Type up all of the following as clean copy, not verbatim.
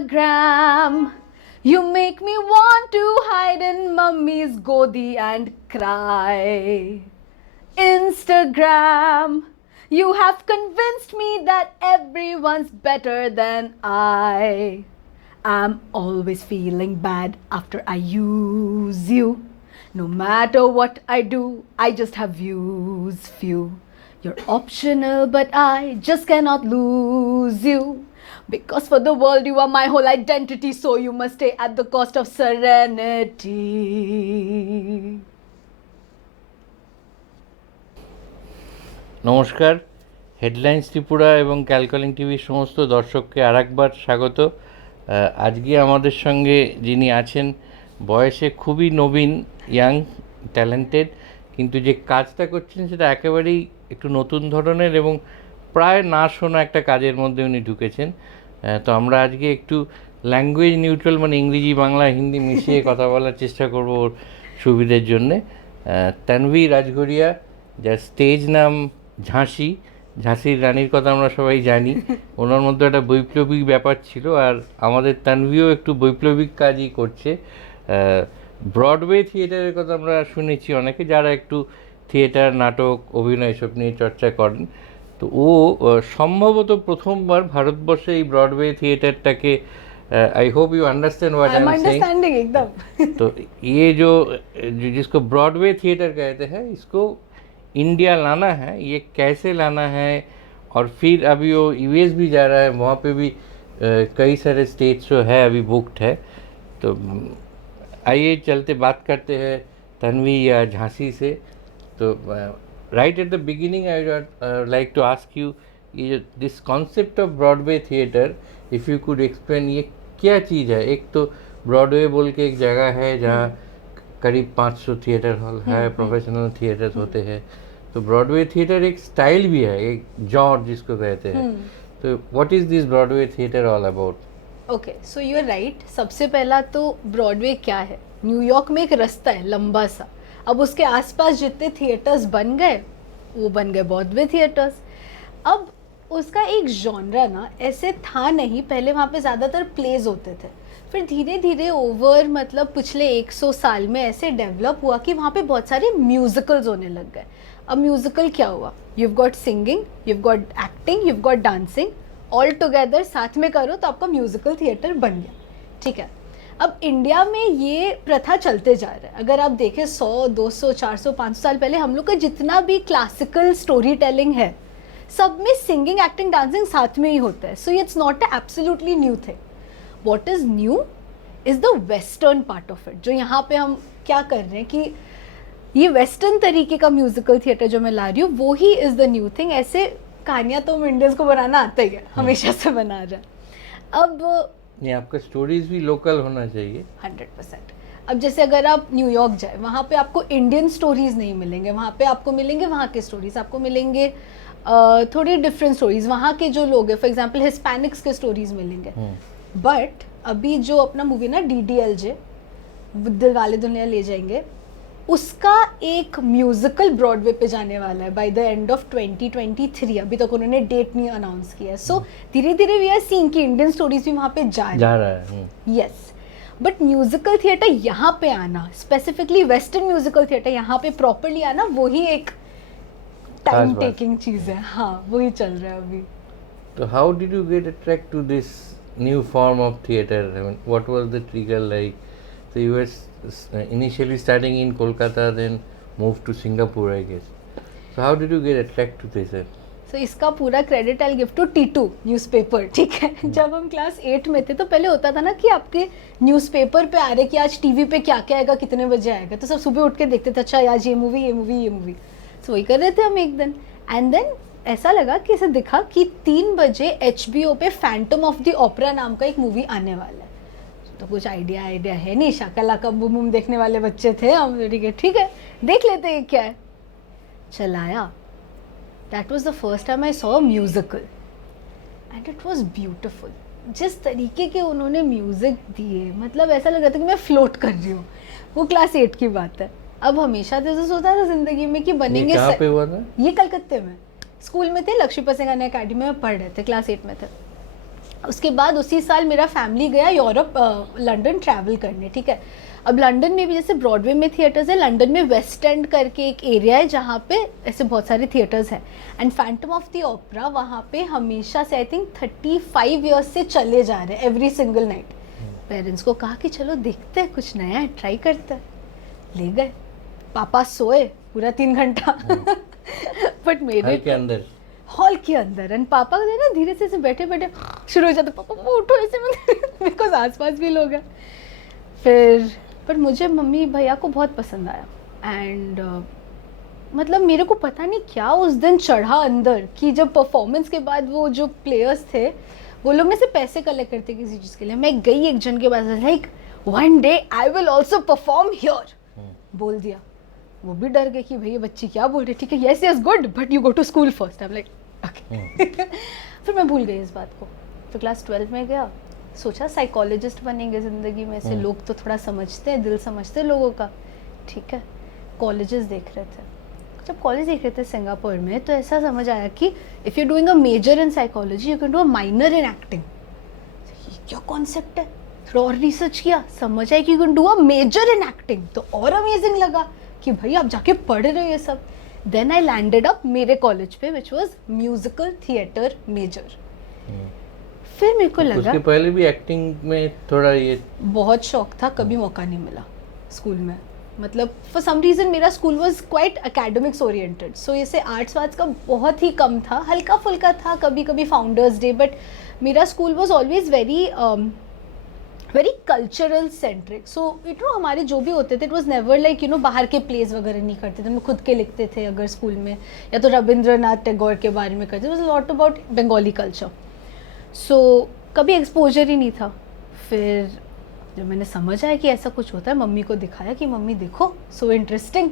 Instagram. You make me want to hide in mummy's godi and cry. Instagram, you have convinced me that everyone's better than I. I'm always feeling bad after I use you. No matter what I do, I just have views few. You're optional, but I just cannot lose you. Because for the world you are my whole identity, so you must stay at the cost of serenity. নমস্কার, headlines Tripura এবং ক্যালকলিং টিভির সমস্ত দর্শককে আরেকবার স্বাগত। আজকে আমাদের সঙ্গে যিনি আছেন বয়সে খুবই নবীন, ইয়াং, ট্যালেন্টেড, কিন্তু যে কাজটা করছেন সেটা একেবারেই একটু নতুন ধরনের এবং প্রায় না শোনা একটা কাজের মধ্যে উনি ঢুকেছেন। তো আমরা আজকে একটু ল্যাঙ্গুয়েজ নিউট্রাল, মানে ইংরেজি বাংলা হিন্দি মিশিয়ে কথা বলার চেষ্টা করব ওর সুবিধের জন্যে। তানভি রাজঘরিয়া, যার স্টেজ নাম ঝাঁসি, ঝাঁসির রানীর কথা আমরা সবাই জানি। ওনার মধ্যে একটা বৈপ্লবিক ব্যাপার ছিল, আর আমাদের তানভিও একটু বৈপ্লবিক কাজই করছে। ব্রডওয়ে থিয়েটারের কথা আমরা শুনেছি অনেকে, যারা একটু থিয়েটার, নাটক, অভিনয় এসব নিয়ে চর্চা করেন। তো ও সম্ভবত প্রথমবার ভারতবর্ষে এই ব্রডওয়ে থিয়েটারটাকে, I hope you understand what I am saying एकदम। तो ये जो जिसको ब्रॉडवे थिएटर कहते हैं, इसको इंडिया लाना है। ये कैसे लाना है, और फिर अभी वो यूएस भी जा रहा है, वहाँ पे भी कई सारे स्टेट्स जो है अभी बुकड है। तो आइए चलते बात करते हैं तन्वी या झांसी से। तो right at the beginning I would like to ask you, ये this concept of Broadway theatre, if you could explain, ये क्या चीज़ है? एक तो ब्रॉडवे बोल के एक जगह है जहाँ करीब 500 थिएटर हॉल है, प्रोफेशनल थिएटर्स होते हैं। तो ब्रॉडवे थिएटर एक स्टाइल भी है, एक जॉनर जिसको कहते हैं। तो what is this Broadway theatre all about? Okay, so you are right. सबसे पहला तो ब्रॉडवे क्या है? न्यूयॉर्क में एक रास्ता है लंबा सा, अब उसके आसपास जितने थिएटर्स बन गए वो बन गए ब्रॉडवे थिएटर्स। अब उसका एक जॉनरा ना ऐसे था नहीं, पहले वहाँ पे ज़्यादातर प्लेज होते थे, फिर धीरे धीरे ओवर मतलब पिछले 100 साल में ऐसे डेवलप हुआ कि वहाँ पे बहुत सारे म्यूज़िकल्स होने लग गए। अब म्यूज़िकल क्या हुआ? you've got singing, you've got acting, you've got dancing, all together साथ में करो तो आपका म्यूज़िकल थिएटर बन गया। ठीक है, अब इंडिया में ये प्रथा चलते जा रहा है। अगर आप देखें 100, 200, 400, 500 साल पहले हम लोग का जितना भी क्लासिकल स्टोरी टेलिंग है, सब में सिंगिंग, एक्टिंग, डांसिंग साथ में ही होता है। So it's not a absolutely new thing. What is new is the western part of it. जो यहाँ पे हम क्या कर रहे हैं कि ये वेस्टर्न तरीके का म्यूजिकल थिएटर जो मैं ला रही हूँ, वो he is the new thing. ऐसे कहानियाँ तो इंडियंस को बनाना आता ही है, हमेशा से बना रहा है। अब ये आपका स्टोरीज भी लोकल होना चाहिए 100%। अब जैसे अगर आप न्यूयॉर्क जाए, वहाँ पे आपको इंडियन स्टोरीज नहीं मिलेंगे, वहाँ पे आपको मिलेंगे वहाँ के स्टोरीज, आपको मिलेंगे थोड़ी डिफरेंट स्टोरीज, वहाँ के जो लोग हैं, फॉर एग्जांपल हिस्पैनिक्स के स्टोरीज मिलेंगे। बट अभी जो अपना मूवी ना DDLJ, दिलवाले दुल्हनिया ले जाएंगे, उसका एक म्यूजिकल ब्रॉडवे पे जाने वाला है बाय द एंड ऑफ 2023। अभी तक उन्होंने डेट नहीं अनाउंस किया है। सो धीरे धीरे वी आर सीइंग कि इंडियन स्टोरीज भी वहाँ पे जा रहा है। यस, बट म्यूजिकल थिएटर यहाँ पे आना, स्पेसिफिकली वेस्टर्न म्यूजिकल थिएटर यहाँ पे प्रॉपरली आना, वही एक टाइम टेकिंग चीज़ है। हाँ, वही चल रहा है अभी। तो how did you get attract to this new form of theatre? I mean, what was the trigger like? So you were initially starting in Kolkata, then moved to Singapore, I guess. So how did you get attracted to this? So इसका पूरा credit I give to T2 newspaper. ठीक है, जब हम class 8 में थे तो पहले होता था ना कि आपके न्यूज़पेपर पे आ रहे कि आज टीवी पे क्या क्या आएगा, कितने बजे आएगा, तो सब सुबह उठ के देखते थे, अच्छा आज ये मूवी, ये मूवी, ये मूवी। सो वही कर रहे थे हम एक दिन, एंड देन ऐसा लगा कि इसे दिखा कि 3 बजे HBO पे फैंटम ऑफ द ओपेरा नाम का एक मूवी आने वाला है। तो कुछ आइडिया है नहीं, शाकालाका बूम बूम देखने वाले बच्चे थे हम, ठीक है देख लेते हैं क्या है। चलाया, that was the first time I saw musical and it was beautiful. जिस तरीके के उन्होंने म्यूजिक दिए, मतलब ऐसा लग रहा था कि मैं फ्लोट कर रही हूँ। वो क्लास 8 की बात है। अब हमेशा तो सोचा था जिंदगी में कि बनेंगे। कहाँ पे हुआ था? ये कलकत्ते में, स्कूल में थे, लक्ष्मी पसेगाना अकेडमी में पढ़ रहे थे, क्लास 8 में थे। उसके बाद उसी साल मेरा फैमिली गया यूरोप, लंदन ट्रैवल करने, ठीक है। अब लंदन में भी जैसे ब्रॉडवे में थिएटर्स है, लंदन में वेस्ट एंड करके एक एरिया है जहाँ पे ऐसे बहुत सारे थिएटर्स हैं। And Phantom of the opera वहाँ पे हमेशा से आई थिंक 35 ईयर्स से चले जा रहे हैं एवरी सिंगल नाइट। पेरेंट्स को कहा कि चलो देखते हैं, कुछ नया है, ट्राई करते हैं। ले गए, पापा सोए पूरा 3 घंटा बट मेरे के अंदर हॉल के अंदर, एंड पापा को ना धीरे से बैठे बैठे शुरू हो जाता, पापा वो उठो ऐसे बिकॉज आसपास भी लोग हैं। फिर पर मुझे मम्मी भैया को बहुत पसंद आया। एंड मतलब मेरे को पता नहीं क्या उस दिन चढ़ा अंदर कि जब परफॉर्मेंस के बाद वो जो प्लेयर्स थे वो लोग में से पैसे कलेक्ट करते किसी चीज़ के लिए। मैं गई एक जन के पास, like one day I will also perform here, बोल दिया। वो भी डर गए कि भैया बच्ची क्या बोल रही है, ठीक है yes yes good but you go to school first. I am like okay. फिर मैं भूल गई इस बात को। फिर क्लास 12 में गया, सोचा साइकोलॉजिस्ट बनेंगे ज़िंदगी में से, लोग तो थोड़ा समझते हैं, दिल समझते हैं लोगों का, ठीक है। कॉलेजेस देख रहे थे, जब कॉलेज देख रहे थे सिंगापुर में तो ऐसा समझ आया कि if you doing a major in psychology you can do a minor in acting. ये क्या कॉन्सेप्ट है, थोड़ा और रिसर्च किया, समझ आया कि you can do a major in acting, तो और अमेजिंग लगा कि भाई आप जाके पढ़ रहे हो ये सब। देन आई लैंडेड अप मेरे कॉलेज पे which was musical theatre major. फिर मेरे को लगा, उसके पहले भी एक्टिंग में थोड़ा ये बहुत शौक था, कभी मौका नहीं मिला स्कूल में। मतलब फॉर सम रीज़न मेरा school was quite academics oriented, so ऐसे आर्ट्स वार्ट्स का बहुत ही कम था, हल्का फुल्का था, कभी कभी फाउंडर्स डे, बट मेरा school was always very cultural centric. So it know हमारे जो भी होते थे it was never like you know बाहर के प्लेस वगैरह नहीं करते थे, हम खुद के लिखते थे अगर स्कूल में, या तो रविंद्रनाथ टैगोर के बारे में करते, it was lot about Bengali culture. So कभी एक्सपोजर ही नहीं था। फिर जब मैंने समझ आया कि ऐसा कुछ होता है, मम्मी को दिखाया कि मम्मी देखो सो इंटरेस्टिंग।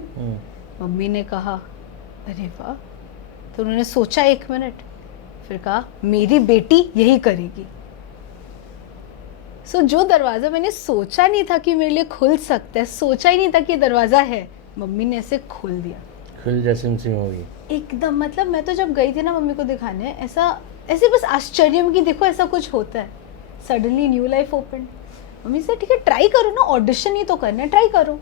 मम्मी ने कहा अरे वाह। तो उन्होंने सोचा 1 मिनट, फिर कहा मेरी बेटी यही करेगी। सो जो दरवाज़ा मैंने सोचा नहीं था कि मेरे लिए खुल सकता है, सोचा ही नहीं था कि दरवाज़ा है, मम्मी ने ऐसे खोल दिया, खुल जा सिम होगी एकदम। मतलब मैं तो जब गई थी ना मम्मी को दिखाने, ऐसे बस आश्चर्य में कि देखो ऐसा कुछ होता है। Suddenly new life open. Mummy से ठीक है ट्राई करो ना, ऑडिशन ही तो करना है, ट्राई करो।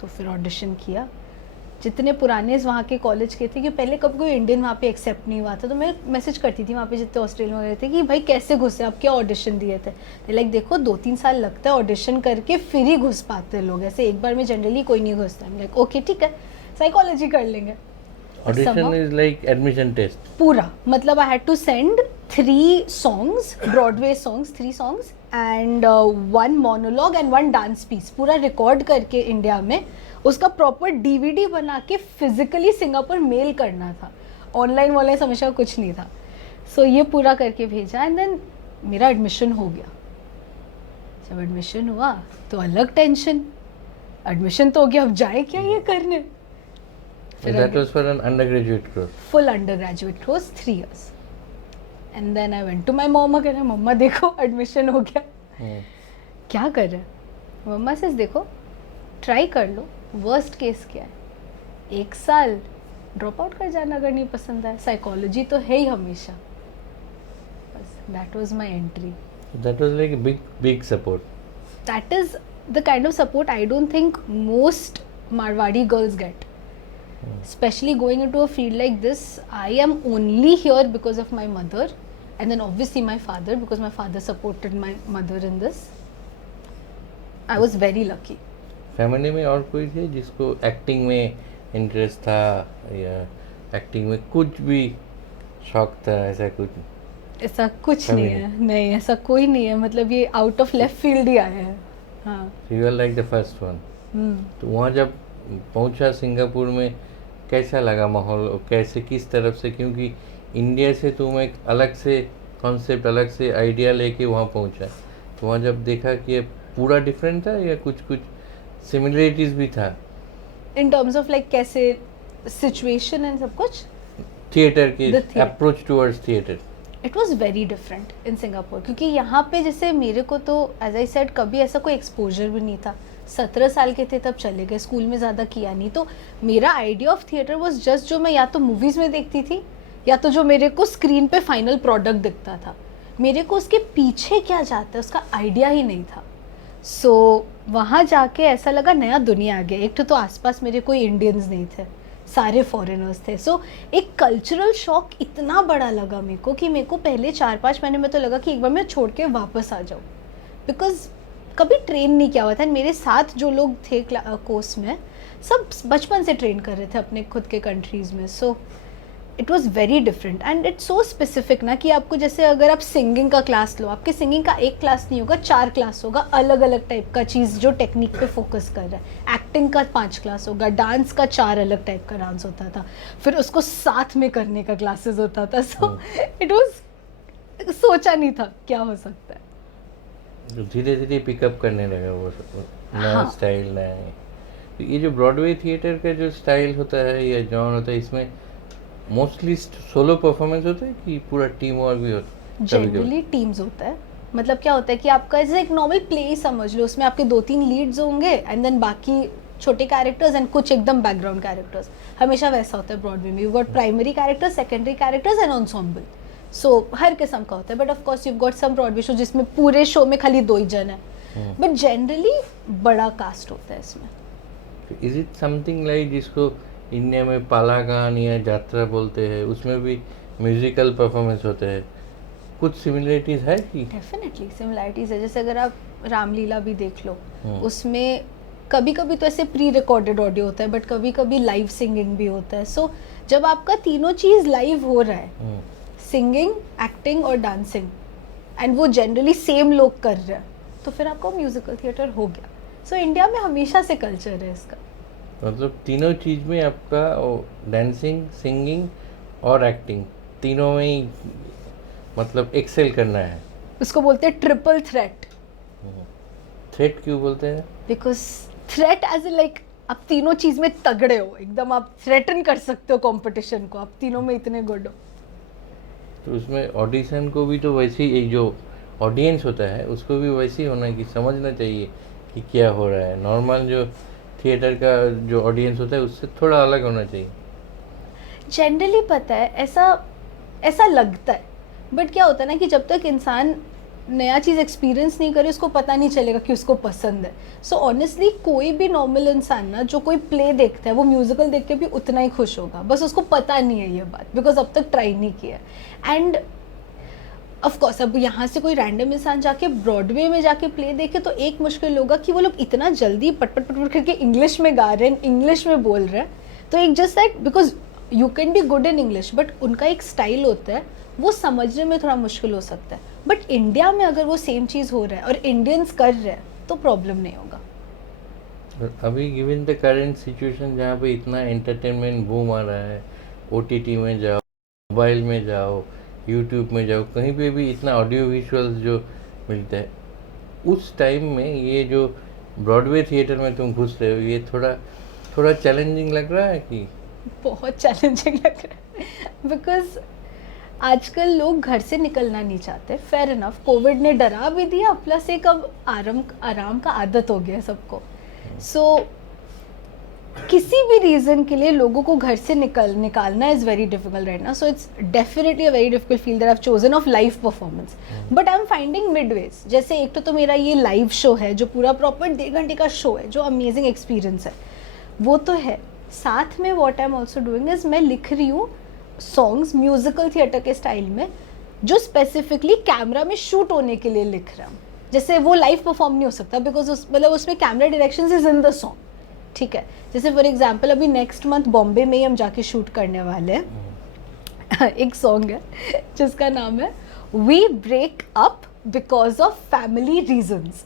तो फिर ऑडिशन किया। जितने पुराने वहाँ के कॉलेज के थे, कि पहले कब कोई इंडियन वहाँ पे एक्सेप्ट नहीं हुआ था, तो मैं मैसेज करती थी वहाँ पे जितने ऑस्ट्रेलिया में गए थे कि भाई कैसे घुसे, आप क्या ऑडिशन दिए थे। लाइक देखो 2-3 साल लगता है ऑडिशन करके, फिर ही घुस पाते हैं लोग, ऐसे एक बार में जनरली कोई नहीं घुसता। लाइक ओके ठीक है साइकोलॉजी कर लेंगे। Audition is like admission test पूरा, मतलब I had to send 3 songs, Broadway songs, 3 songs and 1 monologue and 1 dance piece, पूरा रिकॉर्ड करके इंडिया में उसका प्रॉपर DVD बना के फिजिकली सिंगापुर मेल करना था। ऑनलाइन वाला समझा कुछ नहीं था। सो ये पूरा करके भेजा एंड देन मेरा एडमिशन हो गया। जब एडमिशन हुआ तो अलग टेंशन, एडमिशन तो हो गया, अब जाए क्या ये करने। That was for an undergraduate course. Full undergraduate course, 3 years. And then I went to my mom again. मम्मा देखो एडमिशन हो गया, क्या कर रहे हैं। मम्मा से देखो ट्राई कर लो, वर्स्ट केस क्या है, 1 साल ड्रॉप आउट कर जाना अगर नहीं पसंद है, साइकोलॉजी तो है ही हमेशा। बस that was my entry. That was like a big support. That is the kind of support I don't think most Marwadi girls get. Especially going into a field like this, I am only here because of my mother, and then obviously my father, because my father supported my mother in this. I was very lucky. Family में और कोई थे जिसको acting में interest था या acting में कुछ भी शौक था, ऐसा कुछ? ऐसा कुछ नहीं है, नहीं ऐसा कोई नहीं है, मतलब ये आउट ऑफ लेफ्ट फील्ड ही आया है। हाँ, you are like the first one. तो वहाँ जब पहुँचा सिंगापुर में कैसा लगा माहौल, और कैसे किस तरफ से, क्योंकि इंडिया से तुम एक अलग से कॉन्सेप्ट, अलग से आइडिया लेके वहाँ पहुँचा, तो वहाँ जब देखा कि ये पूरा डिफरेंट था या कुछ कुछ सिमिलरिटीज भी था इन टर्म्स ऑफ लाइक कैसे सिचुएशन एंड सब कुछ, थिएटर की approach towards theatre? It was very different in Singapore, क्योंकि यहाँ पे जैसे मेरे को तो एज आई सेड कभी ऐसा कोई एक्सपोजर भी नहीं था। 17 साल के थे तब चले गए, स्कूल में ज़्यादा किया नहीं, तो मेरा idea of theatre was just जो मैं या तो मूवीज़ में देखती थी या तो जो मेरे को स्क्रीन पे फाइनल प्रोडक्ट दिखता था। मेरे को उसके पीछे क्या जाता है उसका आइडिया ही नहीं था। सो वहाँ जाके ऐसा लगा नया दुनिया आ गया। एक तो आसपास मेरे कोई इंडियंस नहीं थे, सारे फॉरेनर्स थे। सो एक कल्चरल शॉक इतना बड़ा लगा मेरे को कि मेरे को पहले 4-5 महीने में तो लगा कि एक बार मैं छोड़ के वापस आ जाऊँ, बिकॉज कभी ट्रेन नहीं किया हुआ था। मेरे साथ जो लोग थे कोर्स में सब बचपन से ट्रेन कर रहे थे अपने खुद के कंट्रीज़ में। So it was very different and it's so specific ना कि आपको जैसे अगर आप सिंगिंग का क्लास लो, आपके सिंगिंग का एक क्लास नहीं होगा, 4 क्लास होगा, अलग अलग टाइप का चीज़ जो टेक्निक पे फोकस कर रहा है। एक्टिंग का 5 क्लास होगा, डांस का 4 अलग टाइप का डांस होता था, फिर उसको साथ में करने का क्लासेस होता था। सो इट वॉज, सोचा नहीं था क्या हो सकता है। धीरे धीरे पिकअप करने लगा वो सब, नया हाँ। स्टाइल नया है। तो ये जो ब्रॉडवे थिएटर का जो स्टाइल होता है या जॉन होता है, इसमें मोस्टली सोलो परफॉर्मेंस होता है कि पूरा टीम वर्क भी होता है? जनरली टीम्स होता है। मतलब क्या होता है कि आपका ऐसे एक नॉर्मल प्ले ही समझ लो, उसमें आपके 2-3 लीड्स होंगे एंड देन बाकी छोटे कैरेक्टर्स एंड कुछ एकदम बैकग्राउंड कैरेक्टर्स। हमेशा वैसा होता है ब्रॉडवे में, you got primary characters, secondary characters and ensemble. So हर किस्म का होता है, but of course you got some Broadway show जिसमें पूरे शो में खाली 2 ही जन है, बट जनरली बड़ा कास्ट होता है इसमें। इज इट समथिंग लाइक जिसको इंडिया में पालागान या यात्रा बोलते हैं, उसमें भी म्यूजिकल परफॉर्मेंस होते हैं, कुछ सिमिलरिटीज है कि? डेफिनेटली सिमिलैरिटीज है। जैसे अगर आप रामलीला भी देख लो, उसमें कभी कभी तो ऐसे प्री रिकॉर्डेड ऑडियो होता है, बट कभी कभी लाइव सिंगिंग भी होता है। सो जब आपका तीनों चीज़ लाइव हो रहा है, सिंगिंग, एक्टिंग और डांसिंग, एंड वो जनरली सेम लोग कर रहे हैं, तो फिर आपको म्यूजिकल थिएटर हो गया। सो इंडिया में हमेशा से कल्चर है इसका। मतलब तीनों चीज़ में आपका डांसिंग, सिंगिंग और एक्टिंग, तीनों में ही मतलब एक्सेल करना है। उसको बोलते हैं ट्रिपल थ्रेट। थ्रेट क्यों बोलते हैं? Because threat as a like आप तीनों चीज़ में तगड़े हो, एकदम आप थ्रेटन कर सकते हो कंपटीशन को, आप तीनों में इतने गुड हो। तो उसमें ऑडिशन को भी तो वैसे ही, जो ऑडियंस होता है उसको भी वैसे ही होना है कि समझना चाहिए कि क्या हो रहा है। नॉर्मल जो थिएटर का जो ऑडियंस होता है उससे थोड़ा अलग होना चाहिए। जनरली पता है ऐसा ऐसा लगता है, बट क्या होता है ना कि जब तक इंसान नया चीज़ एक्सपीरियंस नहीं करे उसको पता नहीं चलेगा कि उसको पसंद है। सो ऑनेस्टली कोई भी नॉर्मल इंसान ना जो कोई प्ले देखता है वो म्यूजिकल देख के भी उतना ही खुश होगा, बस उसको पता नहीं है ये बात, बिकॉज अब तक ट्राई नहीं किया। एंड ऑफ कोर्स अब यहाँ से कोई रैंडम इंसान जाके ब्रॉडवे में जाके प्ले देखे तो एक मुश्किल होगा कि वो लोग इतना जल्दी पटपट पटपट करके इंग्लिश में गा रहे हैं, इंग्लिश में बोल रहे हैं। तो एक just that because you can be good in English, but उनका एक स्टाइल होता है, वो समझने में थोड़ा मुश्किल हो सकता है। बट इंडिया में अगर वो सेम चीज़ हो रहा है और इंडियंस कर रहे हैं तो प्रॉब्लम नहीं होगा। अभी गिवन द करेंट सिचुएशन जहाँ पे इतना एंटरटेनमेंट बूम आ रहा है, ओटीटी में जाओ, मोबाइल में जाओ, यूट्यूब में जाओ, कहीं पे भी इतना ऑडियो विजुअल्स जो मिलता है, उस टाइम में ये जो ब्रॉडवे थिएटर में तुम घुस रहे हो, ये थोड़ा चैलेंजिंग लग रहा है कि? बहुत चैलेंजिंग लग रहा है, बिकॉज आजकल लोग घर से निकलना नहीं चाहते। फेयर इनफ, कोविड ने डरा भी दिया, प्लस एक अब आराम का आदत हो गया है सबको। सो किसी भी रीज़न के लिए लोगों को घर से निकालना is very difficult right now. So it's definitely a very difficult field that I have chosen of live performance, but I am finding midways. जैसे एक तो मेरा ये लाइव शो है जो पूरा प्रॉपर 1.5 घंटे का शो है, जो अमेजिंग एक्सपीरियंस है, वो तो है। साथ में what I am also doing is मैं लिख रही हूँ सॉन्ग्स म्यूजिकल थिएटर के स्टाइल में, जो स्पेसिफिकली कैमरा में शूट होने के लिए लिख रहा हूँ। जैसे वो लाइव परफॉर्म नहीं हो सकता बिकॉज मतलब उसमें camera direction is in the song, ठीक है। जैसे फॉर एग्जाम्पल अभी नेक्स्ट मंथ बॉम्बे में ही हम जाके शूट करने वाले हैं एक सॉन्ग है जिसका नाम है we break up because of family reasons.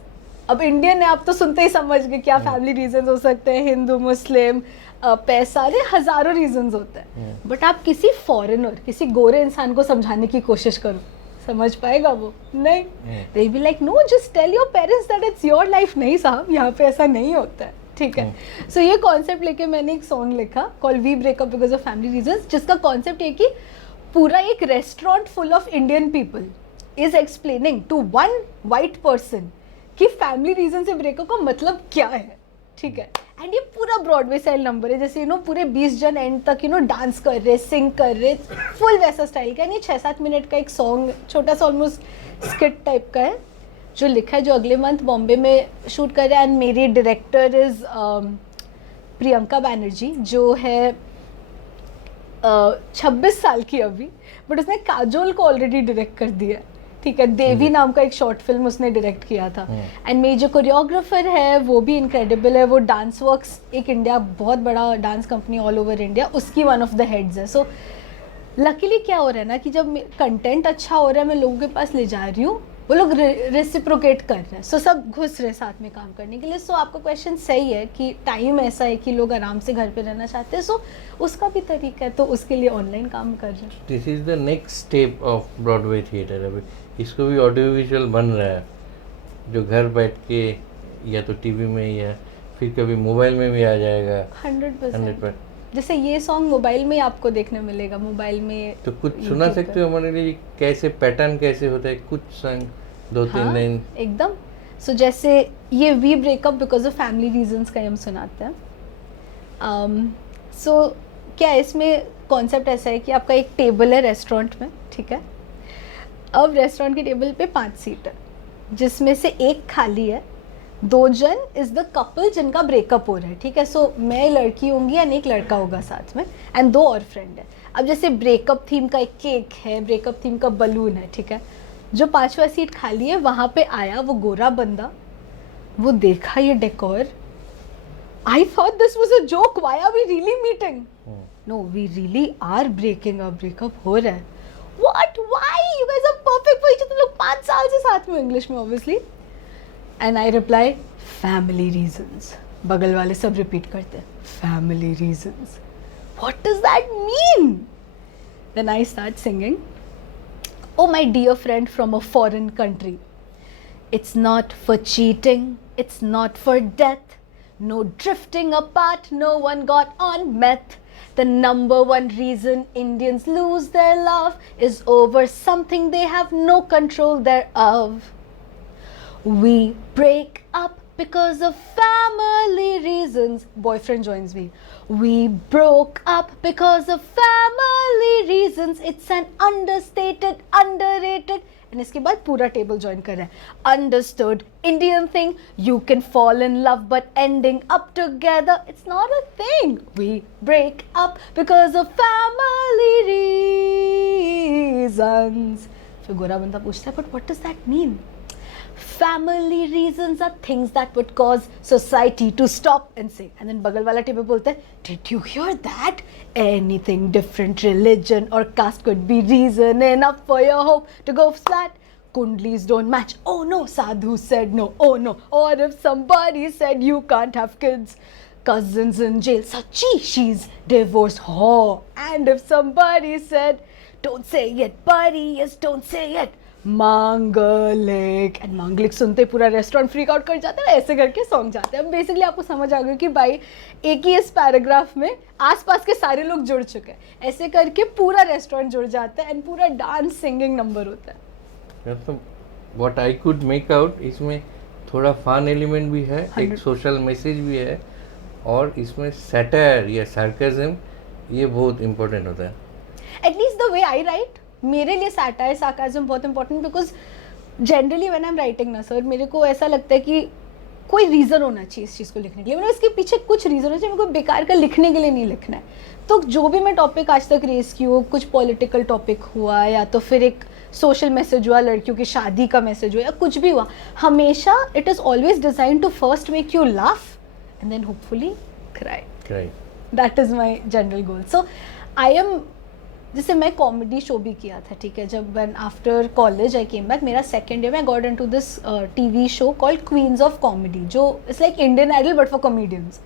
अब इंडियन है, आप तो सुनते ही समझ गए क्या फैमिली रीजंस हो सकते हैं, हिंदू, मुस्लिम, पैसा, अरे हजारों रीजंस होते हैं। बट आप किसी फॉरेनर, किसी गोरे इंसान को समझाने की कोशिश करो, समझ पाएगा वो? नहीं। They be like no, just tell your parents that it's your life. नहीं साहब, यहाँ पे ऐसा नहीं होता है, ठीक है। सो ये कॉन्सेप्ट लेके मैंने एक सॉन्ग लिखा call we break up because of family reasons, जिसका कॉन्सेप्ट ये कि पूरा एक restaurant full of Indian people is explaining to one white person कि फैमिली रीजन से ब्रेकअप का मतलब क्या है। ठीक है, एंड ये पूरा ब्रॉडवे स्टाइल नंबर है, जैसे पूरे 20 जन एंड तक डांस कर रहे, सिंग कर रहे, फुल वैसा स्टाइल का नहीं, 6-7 मिनट का एक सॉन्ग, छोटा सा ऑलमोस्ट स्किट टाइप का है, जो लिखा है, जो अगले मंथ बॉम्बे में शूट कर रहा है। एंड मेरी डायरेक्टर इज प्रियंका बैनर्जी, जो है 26 साल की अभी, बट उसने काजोल को ऑलरेडी डायरेक्ट कर दिया, ठीक है। देवी नाम का एक शॉर्ट फिल्म उसने डायरेक्ट किया था। एंड मेरी जो कोरियोग्राफर है वो भी इनक्रेडिबल है, वो डांस वर्क्स, एक इंडिया बहुत बड़ा dance company all over India, उसकी वन ऑफ द हेड्स है। सो लकीली क्या हो रहा है ना कि जब कंटेंट अच्छा हो रहा है, मैं लोगों के पास ले जा रही हूँ, वो लोग रेसिप्रोकेट कर रहे हैं, सो सब घुस रहे साथ में काम करने के लिए। सो आपका क्वेश्चन सही है कि टाइम ऐसा है कि लोग आराम से घर पे रहना चाहते हैं, सो उसका भी तरीका है, तो उसके लिए ऑनलाइन काम कर रहे हैं। This is the next step of Broadway theatre. अभी इसको भी ऑडियो विजुअल बन रहा है, जो घर बैठ के या तो टीवी में या फिर कभी मोबाइल में भी आ जाएगा। 100%। जैसे ये सॉन्ग मोबाइल में ही आपको देखने मिलेगा, मोबाइल में। तो कुछ सुना सकते हो हमारे लिए, कैसे पैटर्न कैसे होता है, कुछ संग 2-3 लाइन? एकदम। सो जैसे ये we break up because of family reasons का हम सुनाते हैं। सो क्या इसमें कॉन्सेप्ट ऐसा है कि आपका एक टेबल है रेस्टोरेंट में, ठीक है। अब रेस्टोरेंट के टेबल पे 5 सीट है, जिसमें से एक खाली है, 2 जन इज द कपल जिनका ब्रेकअप हो रहा है, ठीक है। सो मैं लड़की होंगी एंड एक लड़का होगा साथ में, एंड 2 और फ्रेंड है। अब जैसे ब्रेकअप थीम का एक केक है, ब्रेकअप थीम का बलून है, ठीक है। जो 5वां सीट खाली है, वहाँ पे आया वो गोरा बंदा, वो देखा ये decor, I thought this was a joke, why are we really meeting? No, we really are breaking up, breakup हो रहा है। What, why, you guys are perfect for each other, तुम लोग 5 साल से साथ में, इंग्लिश में obviously. And I reply family reasons. बगल वाले सब रिपीट करते हैं family reasons, what does that mean? Then I start singing, oh my dear friend from a foreign country, it's not for cheating, it's not for death, no drifting apart, no one got on meth. The number one reason Indians lose their love is over something they have no control thereof. We break up because of family reasons. Boyfriend joins me. We broke up because of family reasons. It's an understated, underrated. And इसके बाद पूरा table join कर रहा है. Understood Indian thing. You can fall in love, but ending up together, it's not a thing. We break up because of family reasons. फिर गोरा बंदा पूछता है, but what does that mean? Family reasons are things that would cause society to stop and say. And then बगल वाला table बोलता है, did you hear that? Anything different religion or caste could be reason enough for your hope to go flat. Kundlis don't match. Oh no, sadhu said no. Oh no. Or if somebody said you can't have kids. Cousins in jail. Sachi, she's divorced. Oh. And if somebody said, don't say it, buddy, yes, don't say it. मांगलिक, and मांगलिक सुनते पूरा restaurant freak out कर जाता है, ऐसे करके song जाते हैं। अब बेसिकली आपको समझ आ गया कि भाई एक ही इस पैराग्राफ में आसपास के सारे लोग जुड़ चुके हैं, ऐसे करके पूरा रेस्टोरेंट जुड़ जाता है एंड पूरा डांस सिंगिंग नंबर होता है। तो what I could make out, इसमें थोड़ा फन एलिमेंट भी है, एक सोशल मैसेज भी है, और इसमें सैटायर या सार्केज्म ये बहुत इंपॉर्टेंट होता है। At least the way I right, मेरे लिए सैटायर सार्काज्म बहुत important, because generally when I am writing ना सर, मेरे को ऐसा लगता है कि कोई रीज़न होना चाहिए इस चीज़ को लिखने के लिए, मतलब इसके पीछे कुछ रीज़न होना चाहिए, मेरे को बेकार का लिखने के लिए नहीं लिखना है। तो जो भी मैं टॉपिक आज तक रेस की हो, कुछ पॉलिटिकल टॉपिक हुआ या तो फिर एक सोशल मैसेज हुआ, लड़कियों की शादी का मैसेज हुआ या कुछ भी हुआ, हमेशा it is always design to first make you laugh and then hopefully cry. That is my general goal. So I am, जैसे मैं कॉमेडी शो भी किया था, ठीक है, जब when after college I came back, मेरा सेकेंड ईयर में I got into this TV show called Queens of Comedy, जो it's like Indian Idol but for comedians.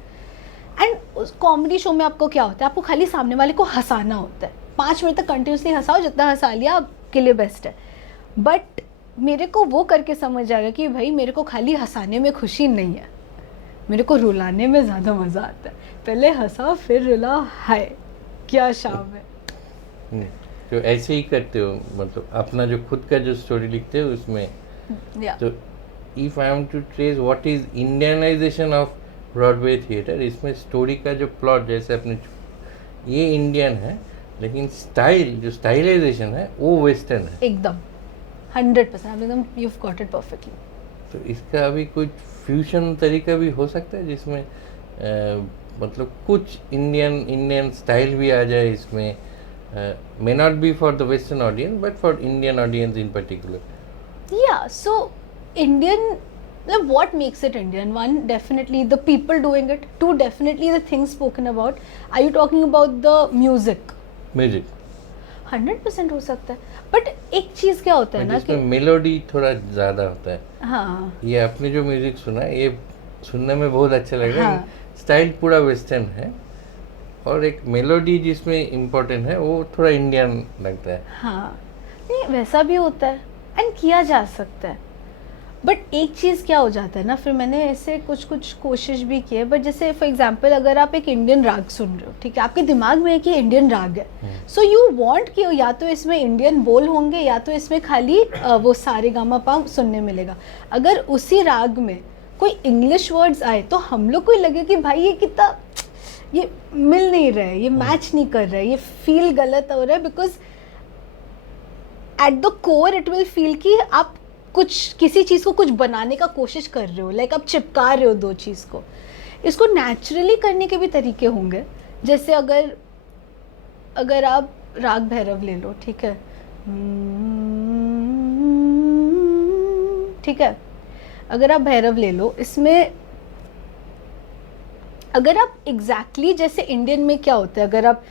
And उस कॉमेडी शो में आपको क्या होता है, आपको खाली सामने वाले को हंसाना होता है, 5 मिनट तक कंटिन्यूसली हंसाओ, जितना हंसा लिया आपके लिए बेस्ट है। बट मेरे को वो करके समझ आ गया कि भाई मेरे को खाली हंसाने में खुशी नहीं है, मेरे को रुलाने में ज़्यादा मज़ा आता है। पहले हंसा फिर रुला, हाय क्या शाम है। तो ऐसे ही करते हो, मतलब अपना जो खुद का जो स्टोरी लिखते हो उसमें। तो if I am to trace what is Indianization of Broadway theatre, इसमें स्टोरी का जो प्लॉट जैसे अपने ये इंडियन है, लेकिन स्टाइल जो स्टाइलाइजेशन है वो वेस्टर्न है। एकदम 100%, एकदम you've got it perfectly. तो इसका अभी कुछ फ्यूजन तरीका भी हो सकता है जिसमें मतलब कुछ इंडियन स्टाइल भी आ जाए इसमें, may not be for the western audience but for Indian audience in particular. Yeah, so Indian, like what makes it Indian? One, definitely the people doing it. Two, definitely the things spoken about. Are you talking about the music? Music 100% हो सकता है, but एक चीज़ क्या होता है ना कि जिसमें मेलोडी थोड़ा ज़्यादा होता है। हाँ ये आपने जो म्यूजिक सुना ये सुनने में बहुत अच्छा लग रहा है। हाँ। स्टाइल पूरा वेस्टर्न है और एक मेलोडी जिसमें इम्पोर्टेंट है वो थोड़ा इंडियन लगता है। हाँ, नहीं वैसा भी होता है एंड किया जा सकता है, बट एक चीज़ क्या हो जाता है ना, फिर मैंने ऐसे कुछ कोशिश भी की है, बट जैसे फॉर एग्जांपल अगर आप एक इंडियन राग सुन रहे हो, ठीक है, आपके दिमाग में है कि इंडियन राग है, सो यू वांट कि या तो इसमें इंडियन बोल होंगे या तो इसमें खाली वो सारे गामा पा सुनने मिलेगा। अगर उसी राग में कोई इंग्लिश वर्ड्स आए तो हम लोग को लगे कि भाई ये कितना, ये मिल नहीं रहा है, ये मैच नहीं कर रहा है, ये फील गलत हो रहा है, because at the core it will feel कि आप कुछ किसी चीज़ को कुछ बनाने का कोशिश कर रहे हो, लाइक आप चिपका रहे हो दो चीज़ को। इसको नेचुरली करने के भी तरीके होंगे, जैसे अगर आप राग भैरव ले लो, ठीक है, ठीक है, अगर आप भैरव ले लो, इसमें अगर आप एग्जैक्टली जैसे इंडियन में क्या होता है, अगर आप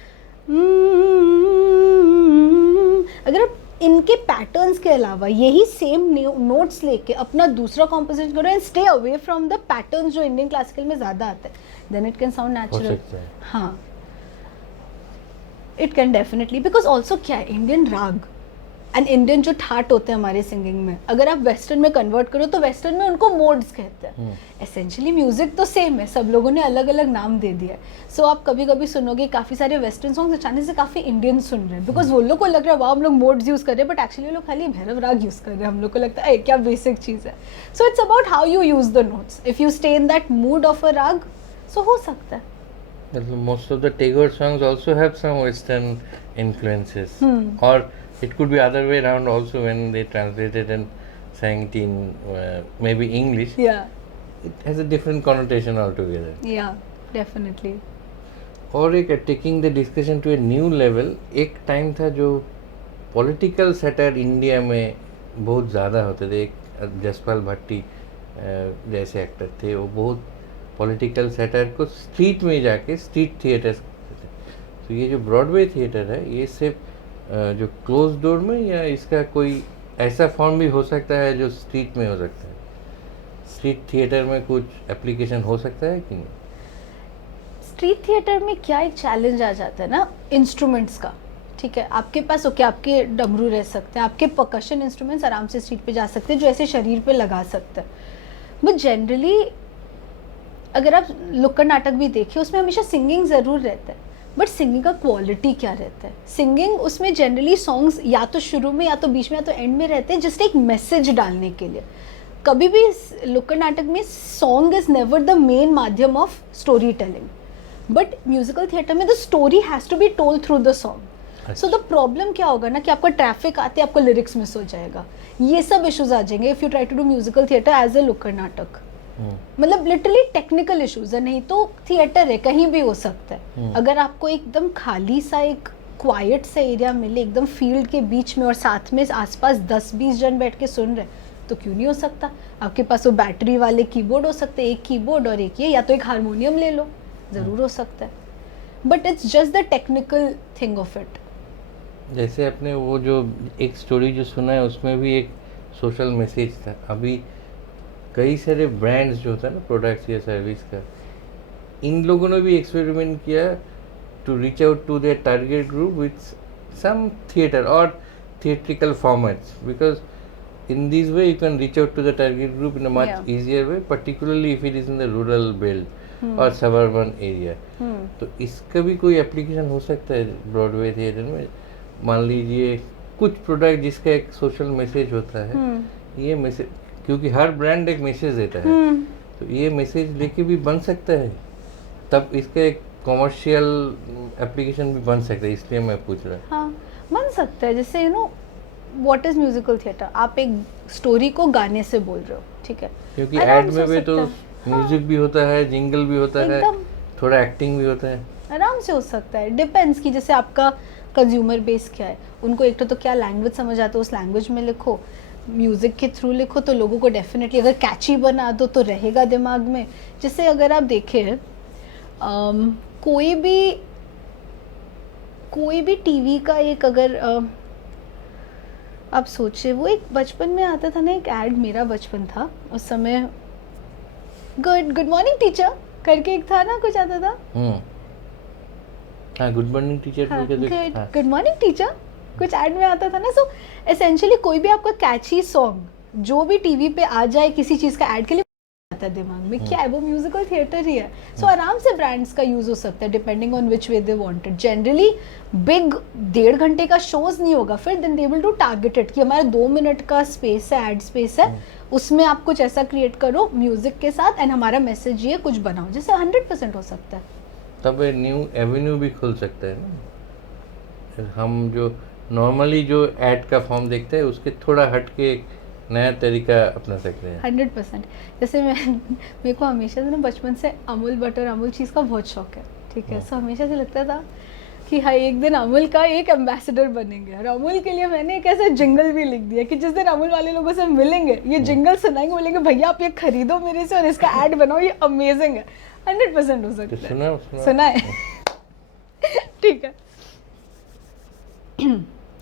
इनके पैटर्न्स के अलावा यही सेम नोट्स लेके अपना दूसरा कॉम्पोजिशन करो and stay away from the patterns जो इंडियन क्लासिकल में ज़्यादा आते हैं, then it can sound natural. हाँ, it can definitely, because also क्या है, इंडियन राग एंड इंडियन जो ठाट होते हैं हमारे सिंगिंग में, अगर आप वेस्टर्न में कन्वर्ट करो तो वेस्टर्न में उनको मोड्स कहते हैं। एसेंशियली म्यूजिक तो सेम है, सब लोगों ने अलग अलग नाम दे दिया है। सो आप कभी कभी सुनोगे काफ़ी सारे वेस्टर्न सॉन्ग्स अचानक से काफ़ी इंडियन सुन रहे हैं, बिकॉज वो लोग को लग रहा है वाह हम लोग मोड्स यूज़ कर रहे हैं, बट एक्चुअली लोग खाली भैरव राग यूज़ कर रहे हैं, हम लोग को लगता है क्या बेसिक चीज़ है। So it's about how you use the notes, if you stay in that mood of a राग, सो हो सकता है। Most of the Tagore songs also have some Western influences, or it could be other way around also when they translated and sang it in maybe English. Yeah, It has a different connotation altogether. yeah, definitely. और एक taking the discussion to a new level, एक time था जो political satire India में बहुत ज़्यादा होते थे। एक जसपाल भट्टी जैसे एक्टर थे, वो बहुत पॉलिटिकल सैटायर को स्ट्रीट में जाके स्ट्रीट थिएटर करते थे। तो ये जो ब्रॉडवे थिएटर है ये सिर्फ जो क्लोज डोर में, या इसका कोई ऐसा फॉर्म भी हो सकता है जो स्ट्रीट में हो सकता है? स्ट्रीट थिएटर में कुछ एप्लीकेशन हो सकता है कि नहीं? स्ट्रीट थिएटर में क्या एक चैलेंज आ जाता है ना, इंस्ट्रूमेंट्स का, ठीक है, आपके पास ओके आपके डमरू रह सकते हैं, आपके परकशन इंस्ट्रूमेंट्स आराम से स्ट्रीट पे जा सकते हैं जो ऐसे शरीर पे लगा सकते हैं, बट जनरली अगर आप नुक्कड़ नाटक भी देखिए उसमें हमेशा सिंगिंग ज़रूर रहता है, बट सिंगिंग का क्वालिटी क्या रहता है? सिंगिंग उसमें जनरली सॉन्ग्स या तो शुरू में या तो बीच में या तो एंड में रहते हैं जस्ट एक मैसेज डालने के लिए। कभी भी नुक्कड़ नाटक में song is never the main माध्यम of story telling, but musical theatre में the story has to be told through the song. So the problem क्या होगा ना कि आपका ट्रैफिक आते आपको लिरिक्स मिस हो जाएगा, ये सब इश्यूज आ जाएंगे if you try to do musical theatre as a नुक्कड़ नाटक। मतलब लिटरली टेक्निकल इश्यूज है, नहीं तो थिएटर है कहीं भी हो सकता है। अगर आपको एकदम खाली सा एक क्वाइट सा एरिया मिले एकदम फील्ड के बीच में और साथ में आसपास 10-20 जन बैठ के सुन रहे तो क्यों नहीं हो सकता? आपके पास वो बैटरी वाले कीबोर्ड हो सकते हैं, एक कीबोर्ड और एक ये, या तो एक हारमोनियम ले लो, ज़रूर हो सकता है, but it's just the technical thing of it. जैसे आपने वो जो एक स्टोरी जो सुना है उसमें भी एक सोशल मैसेज था। अभी कई सारे ब्रांड्स जो होता है ना प्रोडक्ट्स या सर्विस का, इन लोगों ने भी एक्सपेरिमेंट किया to reach out to their target group with some theatre और theatrical formats, because in this way you can reach out to the target group in a much easier way, particularly if it is in the rural belt or suburban area. तो इसका भी कोई application हो सकता है Broadway theatre में? मान लीजिए कुछ प्रोडक्ट जिसका एक सोशल मैसेज होता है, ये मैसेज क्योंकि हर ब्रांड एक मैसेज देता है, तो ये मैसेज लेके भी बन सकता है, तब इसका एक कॉमर्शियल एप्लीकेशन भी बन सकता है, इसलिए मैं पूछ रहा हाँ बन सकता है। जैसे व्हाट इज म्यूजिकल थिएटर, आप एक स्टोरी को गाने से बोल रहे हो, ठीक है, क्योंकि आराम एड से में हो भी तो सकता है। म्यूजिक भी होता है, जिंगल भी होता है, एकदम थोड़ा एक्टिंग भी होता है। आराम से हो सकता है, डिपेंड्स कि जैसे आपका कंज्यूमर बेस क्या है, उनको एक तो क्या लैंग्वेज समझ आता है उस लैंग्वेज में लिखो, म्यूज़िक के थ्रू लिखो, तो लोगों को डेफिनेटली अगर कैची बना दो तो रहेगा दिमाग में। जैसे अगर आप देखें कोई भी टीवी का एक अगर आप सोचे, वो एक बचपन में आता था ना एक ऐड, मेरा बचपन था उस समय, गुड मॉर्निंग टीचर करके एक था ना, कुछ आता था। हाँ, गुड मॉर्निंग टीचर हाँ, बोल के गुड मॉर्निंग टीचर कुछ ऐड में आता था ना। सो एसेंशियली कोई भी आपका कैची सॉन्ग जो भी टीवी पे आ जाए किसी चीज़ का ऐड के लिए आता है दिमाग में, क्या है वो म्यूजिकल थिएटर ही है। सो आराम से ब्रांड्स का यूज हो सकता है depending on which way they wanted. Generally big 1.5 घंटे का शोज नहीं होगा, फिर then they will do targeted कि हमारा 2 मिनट का स्पेस है, एड स्पेस है, उसमें आप कुछ ऐसा क्रिएट करो म्यूजिक के साथ एंड हमारा मैसेज ये कुछ बनाओ, जैसे 100% हो सकता है। तब न्यू एवेन्यू भी खुल सकता है ना। हम जो नॉर्मली जो ऐड का फॉर्म देखते हैं उसके थोड़ा हट के एक नया तरीका अपना सकते हैं। 100%। जैसे मेरे को हमेशा से ना बचपन से अमूल बटर, अमूल चीज़ का बहुत शौक है, ठीक है। सो हमेशा से लगता था कि हाँ एक दिन अमूल का एक एम्बेसडर बनेंगे, और अमूल के लिए मैंने एक ऐसा जिंगल भी लिख दिया कि जिस दिन अमूल वाले लोगों से मिलेंगे ये जिंगल सुनाएंगे, बोलेंगे भैया आप ये खरीदो मेरे से और इसका ऐड बनाओ, ये अमेजिंग है। 100% हो सकता है। सुना है ठीक है।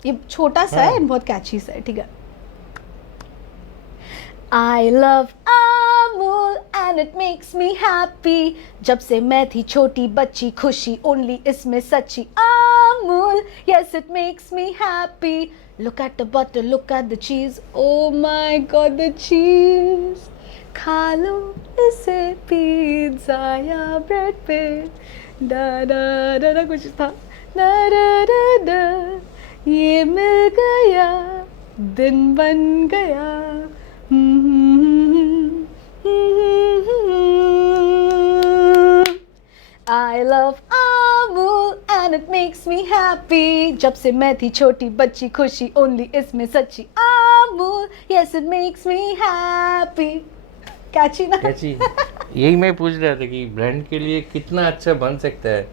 ये छोटा सा है, बहुत कैची सा है, ठीक है। I love Amul and it makes me happy. जब से मैं थी छोटी बच्ची खुशी only इसमें सच्ची। Amul, yes it makes me happy. Look at the butter, look at the cheese. Oh my God, the cheese. खा लो इसे पिज़्ज़ा या ब्रेड पे। डा डा डा डा कुछ था। डा डा डा डा। ये मिल गया, दिन बन गया। I love Amul and it makes me happy. जब से मैं थी छोटी बच्ची खुशी only इसमें सच्ची। Amul, yes it makes me happy. कैची ना? कैची। यही मैं पूछ रहा था कि ब्रांड के लिए कितना अच्छा बन सकता है,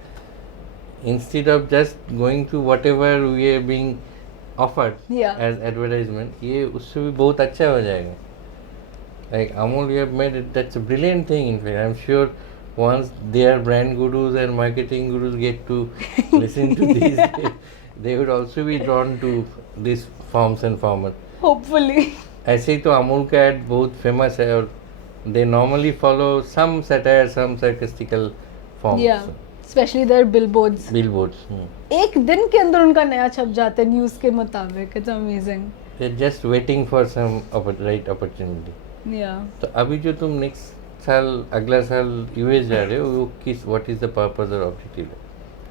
instead of just going to whatever we are being offered as advertisement, ये उससे भी बहुत अच्छा हो जाएगा। Like Amul, you have made it. That's a brilliant thing. In fact, I'm sure once their brand gurus and marketing gurus get to listen to this, they would also be drawn to these forms and formats. Hopefully. ऐसे ही तो अमूल का ad बहुत famous है, और they normally follow some satire, some sarcastical forms. Yeah, especially their billboards. Billboards. एक दिन के अंदर उनका नया छप जाता है न्यूज़ के मुताबिक। It's amazing. They're just waiting for some right opportunity. तो अभी जो तुम नेक्स्ट साल अगला साल यूएस जा रहे हो, वो किस व्हाट इज द पर्पस और ऑब्जेक्टिव है?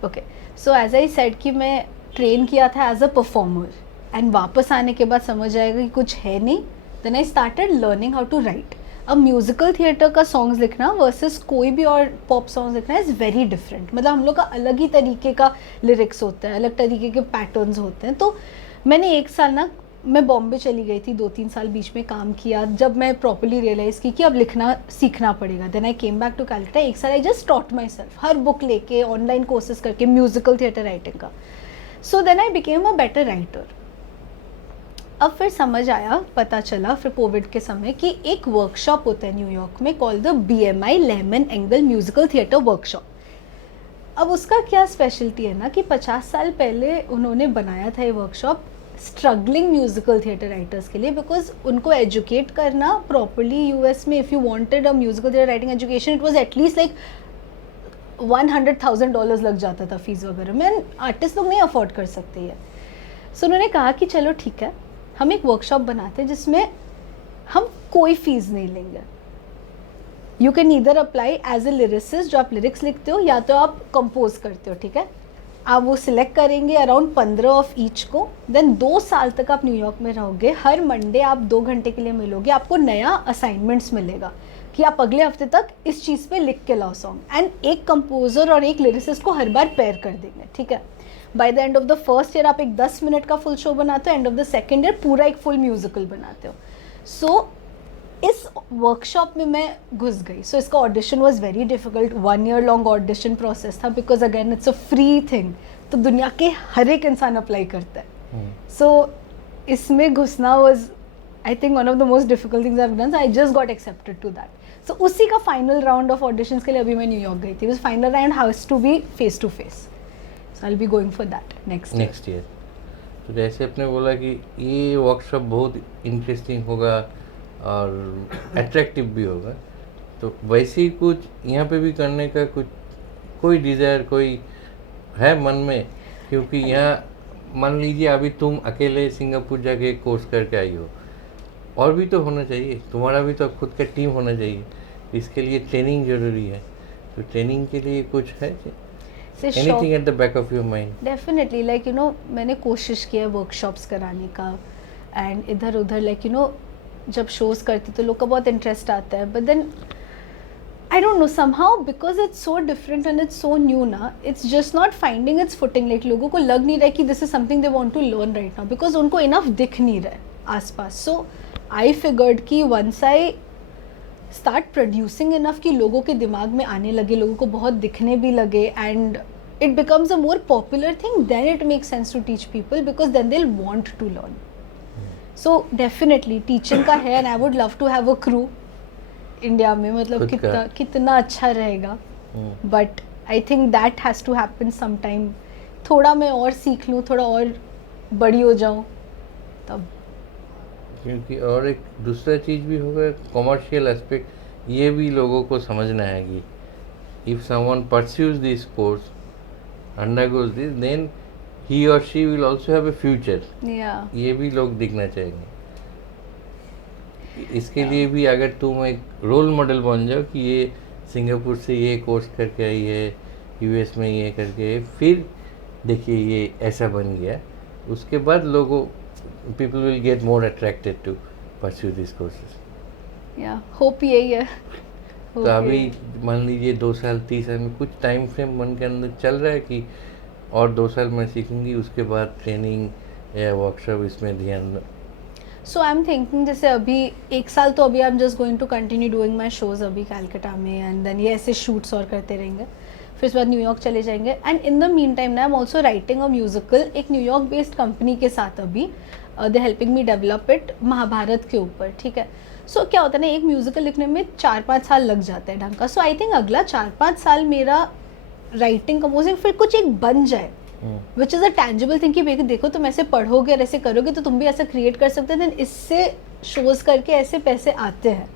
Okay, so as I said कि मैं ट्रेन किया था एज अ परफॉर्मर, एंड वापस आने के बाद समझ आएगा कि कुछ है नहीं, then I started learning how to write. अब म्यूजिकल थिएटर का सॉन्ग्स लिखना वर्सेस कोई भी और पॉप सॉन्ग्स लिखना इज़ वेरी डिफरेंट। मतलब हम लोग का अलग ही तरीके का लिरिक्स होता है, अलग तरीके के पैटर्न्स होते हैं। तो मैंने 1 साल ना, मैं बॉम्बे चली गई थी, 2-3 साल बीच में काम किया, जब मैं प्रॉपर्ली रियलाइज़ की कि अब लिखना सीखना पड़ेगा। Then I came back to Calcutta. 1 साल I just taught myself, हर बुक लेके ऑनलाइन कोर्सेज करके म्यूजिकल थिएटर राइटिंग का। So then I became a better writer. अब फिर समझ आया, पता चला फिर कोविड के समय कि एक वर्कशॉप होता है न्यूयॉर्क में called the BMI lemon angle musical theatre workshop. अब उसका क्या स्पेशलिटी है ना कि 50 साल पहले उन्होंने बनाया था ये workshop struggling musical theatre writers के लिए, बिकॉज उनको एजुकेट करना प्रॉपरली यूएस में, if you wanted a musical theatre writing education, it was at least like $100,000 लग जाता था फीस वगैरह में, आर्टिस्ट लोग नहीं अफोर्ड कर सकते हैं। सो उन्होंने कहा कि चलो ठीक है, हम एक वर्कशॉप बनाते हैं जिसमें हम कोई फीस नहीं लेंगे। You can either apply as a lyricist, जो आप लिरिक्स लिखते हो, या तो आप कंपोज करते हो, ठीक है। आप वो सिलेक्ट करेंगे अराउंड 15 ऑफ ईच को, देन 2 साल तक आप न्यूयॉर्क में रहोगे। हर मंडे आप 2 घंटे के लिए मिलोगे, आपको नया असाइनमेंट्स मिलेगा। कि आप अगले हफ्ते तक इस चीज़ पे लिख के लाओ सॉन्ग, एंड एक कंपोजर और एक लिरिसिस्ट को हर बार पेयर कर देंगे, ठीक है। By the end of the first year आप एक 10 मिनट का फुल शो बनाते हो, end of the second year पूरा एक फुल म्यूजिकल बनाते हो। सो इस वर्कशॉप में मैं घुस गई। सो इसका audition was very difficult, 1 year long audition process था, because again it's a free thing, तो दुनिया के हर एक इंसान अप्लाई करता है। सो इसमें घुसना was I think one of the most difficult things I have done. I just got accepted to that. So उसी का फाइनल राउंड ऑफ ऑडिशंस के लिए अभी मैं न्यूयॉर्क गई थी। Final round has to be face to face, so I will be going for that next year. तो जैसे आपने बोला कि ये वर्कशॉप बहुत इंटरेस्टिंग होगा और अट्रैक्टिव भी होगा, तो वैसे ही कुछ यहाँ पे भी करने का कुछ कोई डिज़ायर कोई है मन में? क्योंकि यहाँ मान लीजिए अभी तुम अकेले सिंगापुर जाके कोर्स करके आई हो, और भी तो होना चाहिए, तुम्हारा भी तो खुद का टीम होना चाहिए, इसके लिए ट्रेनिंग ज़रूरी है। तो ट्रेनिंग के लिए कुछ है, anything at the back of your mind? Definitely, like you know मैंने कोशिश किया वर्कशॉप्स कराने का, एंड इधर उधर लाइक यू नो जब शोज करती तो लोग का बहुत इंटरेस्ट आता है, but then I don't know somehow because it's so different and it's so new ना, it's just not finding its footing. Like लोगों को लग नहीं रहा है कि this is something they want to learn right now, because उनको enough दिख नहीं रहा है आसपास। सो आई फिगर्ड कि once I start producing enough कि लोगों के दिमाग में आने लगे, लोगों को बहुत दिखने भी लगे, and it becomes a more popular thing, then it makes sense to teach people, because then they'll want to learn. So definitely teaching का है, and I would love to have a crew India में, मतलब कितना अच्छा रहेगा, but I think that has to happen sometime. थोड़ा मैं और सीख लूँ, थोड़ा और बड़ी हो जाऊँ तब। क्योंकि और एक दूसरा चीज़ भी होगा, कॉमर्शियल एस्पेक्ट, ये भी लोगों को समझना है कि if someone pursues this course, undergoes this, then he or she will also have a future. Yeah. ये भी लोग दिखना चाहेंगे। इसके लिए भी अगर तुम एक रोल मॉडल बन जाओ कि ये सिंगापुर से ये कोर्स करके आई है, यूएस में ये करके, फिर देखिए ये ऐसा बन गया, उसके बाद लोगों people will get more attracted to pursue this courses. या होप यही है। तो अभी मान लीजिए 2 साल 3 साल में कुछ टाइम फ्रेम मन के अंदर चल रहा है कि और 2 साल मैं सीखूंगी, उसके बाद ट्रेनिंग या वर्कशॉप इसमें ध्यान दो? सो आई एम थिंकिंग जैसे अभी 1 साल तो अभी I am just going to continue doing my shows अभी कैलकाटा में, एंड देन ये ऐसे शूट्स और करते रहेंगे, फिर उसके बाद न्यूयॉर्क चले जाएंगे, and in the mean time ना I am also writing a musical एक न्यूयॉर्क बेस्ड कंपनी के साथ अभी, they helping me develop it Mahabharat के ऊपर, ठीक है। सो क्या होता है ना, एक म्यूजिकल लिखने में 4-5 साल लग जाता है ढंग का। सो आई थिंक अगला 4-5 साल मेरा राइटिंग कंपोजिंग फिर कुछ एक बन जाए, which is a tangible thing, कि देखो तुम ऐसे पढ़ोगे और ऐसे करोगे तो तुम भी ऐसा क्रिएट कर सकते हो, देन इससे शोज करके ऐसे पैसे आते हैं।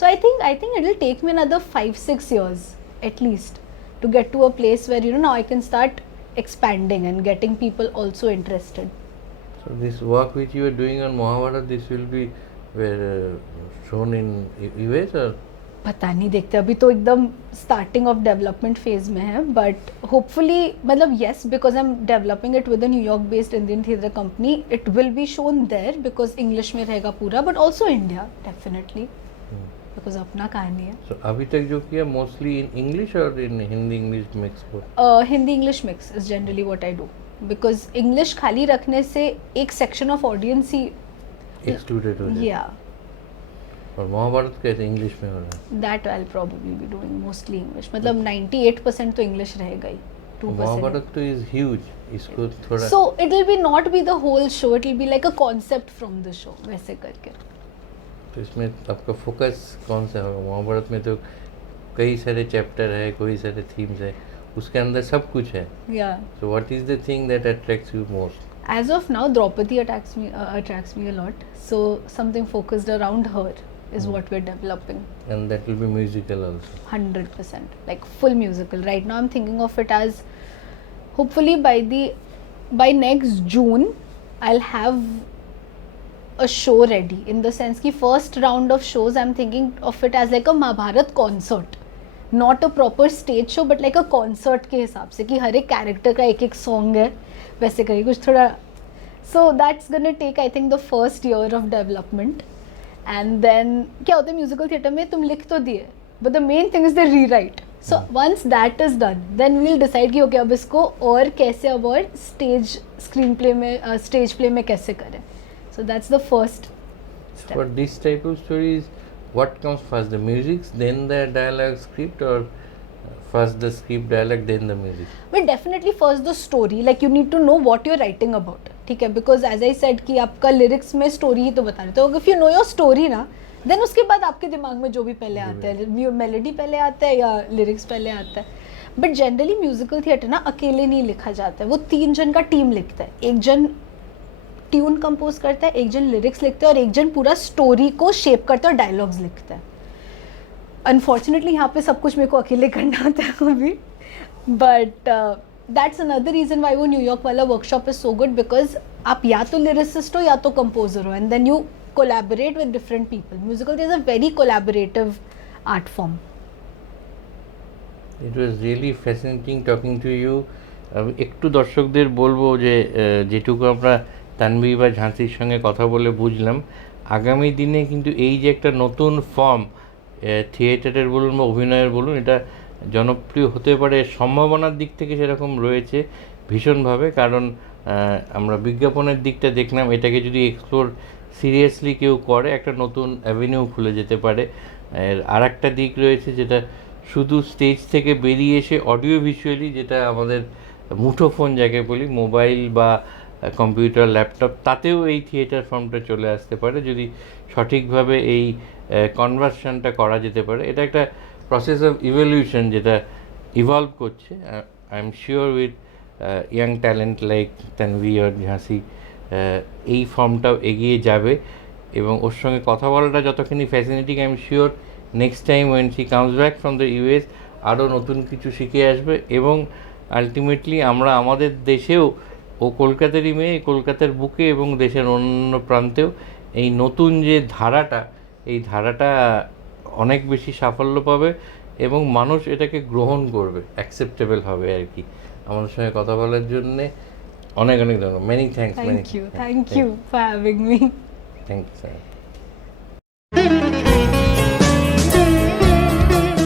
So I think it will take me another 5-6 years at least to get to a place where you know now I can start expanding and getting people also interested. So this work which you are doing on Mahabharata, this will be shown in US or? पता नहीं, देखते, अभी तो एकदम starting of development phase में है, but hopefully मतलब yes, because I am developing it with a New York based Indian theatre company, it will be shown there because English में रहेगा पूरा, but also India definitely, because अपना कहानी है। So अभी तक जो किया मोस्टली इन इंग्लिश और in Hindi English mix? Hindi English mix is generally what I do, because English खाली रखने से एक सेक्शन ऑफ ऑडियंस ही एक्सक्लूडेड हो जाए। या और महाभारत कैसे इंग्लिश में हो रहा है? That I will probably be doing mostly English, मतलब 98% तो इंग्लिश रहेगा ही, 2% महाभारत तो इज ह्यूज, इसको थोड़ा so it will be not be the whole show, it will be like a concept from the show, वैसे करके। तो इसमें आपका फोकस कौन सा होगा? महाभारत में तो कई सारे चैप्टर है, कई सारे थीम्स है, उसके अंदर सब कुछ है। या so what is the thing that attracts you most? as of now Draupadi attracts me a lot, so something focused around her is what we're developing. And that will be musical also? 100%, like full musical. Right now I'm thinking of it as hopefully by next June I'll have a show ready, in the sense ki first round of shows I'm thinking of it as like a Mahabharat concert, not a proper stage show but like a concert के हिसाब से कि हर एक character का एक song है, वैसे करिए कुछ थोड़ा। So that's gonna take I think the first year of development, and then क्या होता है म्यूजिकल थिएटर में, तुम लिख तो दिए but the main thing is the rewrite. So once that is done then we'll decide कि ओके अब इसको और कैसे अब और स्टेज स्क्रीन प्ले में स्टेज प्ले में कैसे करें. So that's the first For this type of stories, what comes first, the music, then the dialogue script, or first the script dialogue, then the music? But definitely first the story, like you need to know what you're writing about, ठीक है, because as I said कि आपका lyrics में story ही तो बता रहे, तो if you know your story ना, then उसके बाद आपके दिमाग में जो भी पहले आता है, मेलोडी पहले आता है या लिरिक्स पहले आता है. बट जनरली म्यूजिकल थिएटर ना अकेले नहीं लिखा जाता है, वो 3 जन का टीम लिखता है. एक जन ट्यून कंपोज करता है, एक जन लिरिक्स लिखता है और एक जन पूरा स्टोरी को शेप करता है और डायलॉग्स लिखता है. अनफॉर्चुनेटली यहाँ पे सब कुछ मेरे को अकेले करना होता है अभी, but that's another reason why वो न्यूयॉर्क वाला workshop is so good, because आप या तो लिरिसिस्ट हो या तो कंपोजर हो and then you collaborate with different people. Musical is a very collaborative art form. It was really fascinating talking to you. একটু দর্শকদের বলবো যে যেটুকু আমরা তানভি বা ঝাঁসির সঙ্গে কথা বলে বুঝলাম, আগামী দিনে কিন্তু এই যে একটা নতুন ফর্ম থিয়েটারের বলুন বা অভিনয়ের বলুন, এটা জনপ্রিয় হতে পারে, সম্ভাবনার দিক থেকে সেরকম রয়েছে ভীষণভাবে. কারণ আমরা বিজ্ঞাপনের দিকটা দেখলাম, এটাকে যদি এক্সপ্লোর সিরিয়াসলি কেউ করে একটা নতুন অ্যাভিনিউ খুলে যেতে পারে. আর একটা দিক রয়েছে যেটা শুধু স্টেজ থেকে বেরিয়ে এসে অডিও ভিজুয়ালি, যেটা আমাদের মুঠোফোন যাকে বলি, মোবাইল বা কম্পিউটার ল্যাপটপ, তাতেও এই থিয়েটার ফর্মটা চলে আসতে পারে যদি সঠিকভাবে এই কনভার্সনটা করা যেতে পারে. এটা একটা প্রসেস অফ ইভলিউশন যেটা ইভলভ করছে. I am sure with young talent like Tanvi আর ঝাঁসি এই ফর্মটাও এগিয়ে যাবে, এবং ওর সঙ্গে কথা বলাটা যতখানি fascinating, I am sure next time when she comes back from the US আরও নতুন কিছু শিখে আসবে. এবং আলটিমেটলি আমরা আমাদের দেশেও, ও কলকাতারই মেয়ে, কলকাতার বুকে এবং দেশের অন্য প্রান্তেও এই নতুন যে ধারাটা, এই ধারাটা অনেক বেশি সাফল্য পাবে এবং মানুষ এটাকে গ্রহণ করবে, অ্যাকসেপ্টেবল হবে আর কি. আমাদের সঙ্গে কথা বলার জন্যে অনেক অনেক ধন্যবাদ. Many thanks. Thank you for having me. Thank you sir.